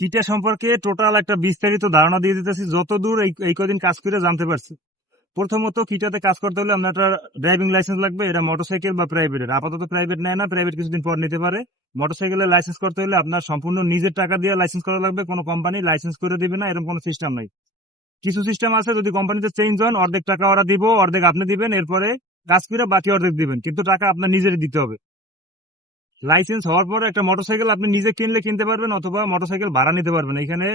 কিটা সম্পর্কে টোটাল একটা বিস্তারিত ধারণা দিয়ে দিতেছি। যতদূর এই কদিন কাজ করে জানতে পারছি। প্রথমত কিটাতে কাজ করতে হলে আপনার একটা ড্রাইভিং লাইসেন্স লাগবে। এটা মোটরসাইকেল বা প্রাইভেটের। আপাতত প্রাইভেট নেয় না, প্রাইভেট কিছুদিন পর নিতে পারে। মোটরসাইকেলের লাইসেন্স করতে হলে আপনার সম্পূর্ণ নিজের টাকা দিয়ে লাইসেন্স করা লাগবে। কোনো কোম্পানি লাইসেন্স করে দিবে না, এরকম কোনো সিস্টেম নাই। কিছু সিস্টেম আছে, যদি কোম্পানিতে চেঞ্জ হন, অর্ধেক টাকা ওরা দিব, অর্ধেক আপনি দিবেন, এরপরে কাজ করে বাকি অর্ধেক দিবেন। কিন্তু টাকা আপনার নিজেরই দিতে হবে। লাইসেন্স হওয়ার পরে একটা মোটরসাইকেল আপনি নিজে কিনলে কিনতে পারবেন অথবা মোটরসাইকেল ভাড়া নিতে পারবেন। এখানে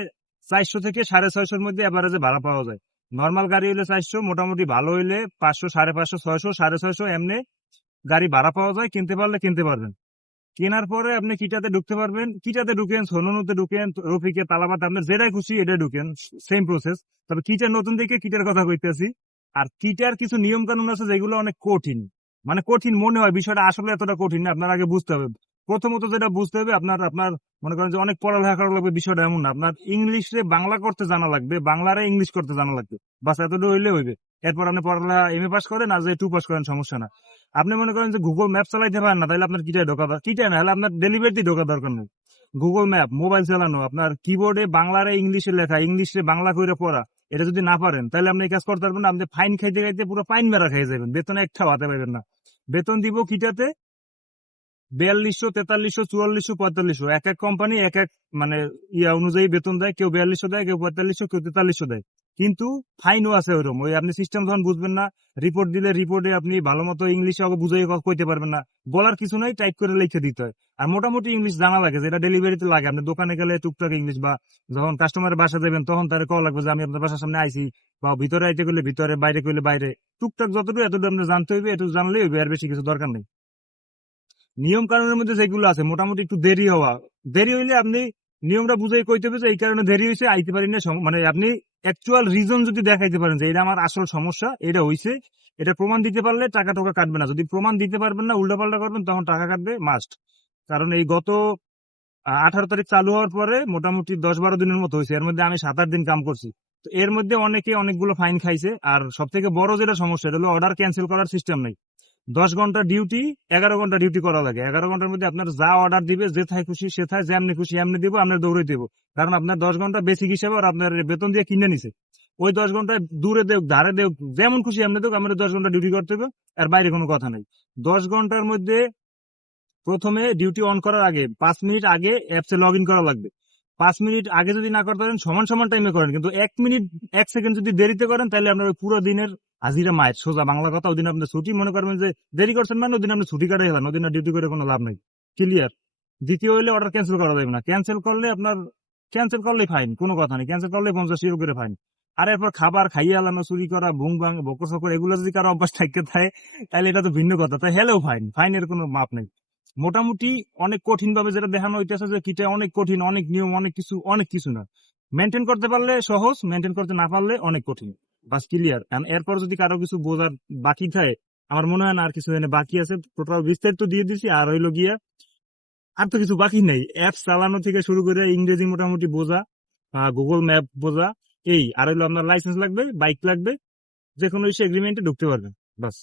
চারশো থেকে সাড়ে ছয়শোর মধ্যে অ্যাভারেজে ভাড়া পাওয়া যায়। নর্মাল গাড়ি হইলে চারশো, মোটামুটি ভালো হইলে পাঁচশো, সাড়ে পাঁচশো, ছয়শো, সাড়ে ছয়শো, এমনি গাড়ি ভাড়া পাওয়া যায়, কিনতে পারলে কিনতে পারবেন। কেনার পরে আপনি কিটাতে ঢুকতে পারবেন। কিটাতে ঢুকেন সোনুতে ঢুকেন, রফিকে তালাবাদ আপনি যেটাই খুশি এটা ঢুকেন। সেম প্রসেস তবে কিটার নতুন দিকে কিটার কথা কইতেছি। আর কিটার কিছু নিয়ম কানুন আছে যেগুলো অনেক কঠিন। মানে কঠিন মনে হয়, বিষয়টা আসলে এতটা কঠিন না, আপনার আগে বুঝতে হবে। প্রথমত যেটা বুঝতে হবে, আপনার আপনার মনে করেন যে অনেক পড়ালেখা করা লাগবে বিষয়টা এমন না, আপনার ইংলিশে বাংলা করতে জানা লাগবে, বাংলারে ইংলিশ করতে জানা লাগবে। বাস এতটুকু হইলে হইবে। এরপর আপনি পড়ালেখা এম এ পাস করেন, আর যে টু পাস করেন, সমস্যা না। আপনি মনে করেন যে গুগল ম্যাপ চালাইতে পারেন না, তাহলে আপনার কিটায় ঢোকা কিটায় না হলে আপনার ডেলিভারিতে ঢোকা দরকার নেই। গুগল ম্যাপ মোবাইল চালানো, আপনার কিবোর্ডে বাংলারে ইংলিশে লেখা, ইংলিশে বাংলা করে পড়া, এটা যদি না পারেন, তাহলে আপনি কাজ করতে পারবেন না, আপনি ফাইন খাইতে খাইতে পুরো ফাইন মেরা খাই যাবেন বেতন একটা হাতে পাবেন না। বেতন দিব কিটাতে? বিয়াল্লিশশো, তেতাল্লিশশো, চুয়াল্লিশশো, পঁয়তাল্লিশশো। এক এক কোম্পানি এক এক মানে ইয়া অনুযায়ী বেতন দেয়। কেউ বিয়াল্লিশশো দেয়, কেউ পঁয়তাল্লিশশো, কেউ তেতাল্লিশশো দেয়। কিন্তু ফাইনও আছে ওইরকম ওই আপনি সিস্টেম যখন বুঝবেন না রিপোর্ট দিলে রিপোর্টে আপনি ভালো মতো ইংলিশে বুঝাই কইতে পারবেন না। বলার কিছু নাই টাইপ করে লিখে দিতে হয়। আর মোটামুটি ইংলিশ জানা লাগে, যেটা ডেলিভারিতে লাগে। আপনি দোকানে গেলে টুকটাক ইংলিশ বা যখন কাস্টমারের বাসা যাবেন, তখন তার কল লাগবে যে, আমি আপনার বাসার সামনে আইছি। বা ভিতরে আইতে গেলে ভিতরে, বাইরে করলে বাইরে। টুকটাক যতটুকু এতটুকু আপনি জানতে হইবে, এটুকু জানলেই হইবে, আর বেশি কিছু দরকার নেই। নিয়ম কানুনের মধ্যে যেগুলো আছে, মোটামুটি একটু দেরি হওয়া। দেরি হইলে আপনি নিয়মটা বুঝাই কইতে হবে যে, এই কারণে দেরি হয়েছে আইতে পারি না মানে আপনি অ্যাকচুয়াল রিজন যদি দেখাইতে পারেন যে এটা আমার আসল সমস্যা, এটা হইছে, এটা প্রমাণ দিতে পারলে টাকা টাকা কাটবে না। যদি প্রমাণ দিতে পারবেন না, উল্টাপাল্টা করবেন, তখন টাকা কাটবে মাস্ট কারণ এই গত আঠারো তারিখ চালু হওয়ার পরে মোটামুটি দশ বারো দিনের মতো হয়েছে এর মধ্যে আমি সাত আট দিন কাম করছি। তো এর মধ্যে অনেকে অনেকগুলো ফাইন খাইছে। আর সব থেকে বড় যেটা সমস্যা, এটা হলো অর্ডার ক্যান্সেল করার সিস্টেম নেই। দশ ঘণ্টা ডিউটি এগারো ঘণ্টা ডিউটি করা লাগে। এগারো ঘণ্টার মধ্যে আপনার যা অর্ডার দিবে, যে থাই খুশি, সে থাই যেমনি খুশি, এমনি দিব আপনার দৌড়ে দিব। কারণ আপনার দশ ঘণ্টা বেসিক হিসাবে আর আপনার বেতন দিয়ে কিনে নিছে। ওই দশ ঘণ্টা দূরে দেখ ধারে দেখ যেমন খুশি এমনি দেখ আমাদের দশ ঘণ্টা ডিউটি করতে হবে আর বাইরে কোনো কথা নেই। দশ ঘণ্টার মধ্যে প্রথমে ডিউটি অন করার আগে, পাঁচ মিনিট আগে অ্যাপসে লগ ইন করা লাগবে। পাঁচ মিনিট আগে যদি না করতে পারেন, সমান সমান টাইমে করেন। কিন্তু এক মিনিট, এক সেকেন্ড যদি দেরিতে করেন, তাহলে আপনার পুরো দিনের হাজিরা মায়ের সোজা বাংলা কথা, ওদিন আপনি ছুটি, মনে করবেন যে দেরি করছেন মানে ওদিন আপনি ছুটি কাটাই গেলেন ওদিন ডিউটি করে কোনো লাভ নেই। ক্লিয়ার দ্বিতীয় হইলে অর্ডার ক্যান্সেল করা যাবে না। ক্যান্সেল করলে আপনার ক্যান্সেল করলেই ফাইন কোনো কথা নেই। ক্যান্সেল করলে পঞ্চাশ ইউরো করে ফাইন আর এরপর খাবার খাইয়ে আলানো, চুরি করা বুং বাং বকর সকর এগুলো যদি কারও অভ্যাস থাকতে থাকে তাহলে এটা তো ভিন্ন কথা। তাই হেলেও ফাইন ফাইনের কোনো মাপ নেই। মোটামুটি অনেক কঠিন ভাবে যেটা দেখানো হইতেছে যে কিটা অনেক কঠিন, অনেক নিয়ম, অনেক কিছু অনেক কিছু না। মেনটেন করতে পারলে সহজ মেনটেন করতে না পারলে অনেক কঠিন। বাস ক্লিয়ার এরপর যদি কারও কিছু বোঝার বাকি থাকে, আমার মনে হয় না আর কিছু এনে বাকি আছে, টোটাল বিস্তারিত দিয়ে দিছি। আর হইল গিয়া, আর তো কিছু বাকি নেই। অ্যাপস চালানো থেকে শুরু করে ইংরেজি মোটামুটি বোঝা গুগল ম্যাপ বোঝা, এই। আর হইল আপনার লাইসেন্স লাগবে বাইক লাগবে যে কোনো এগ্রিমেন্টে ঢুকতে পারবেন। বাস।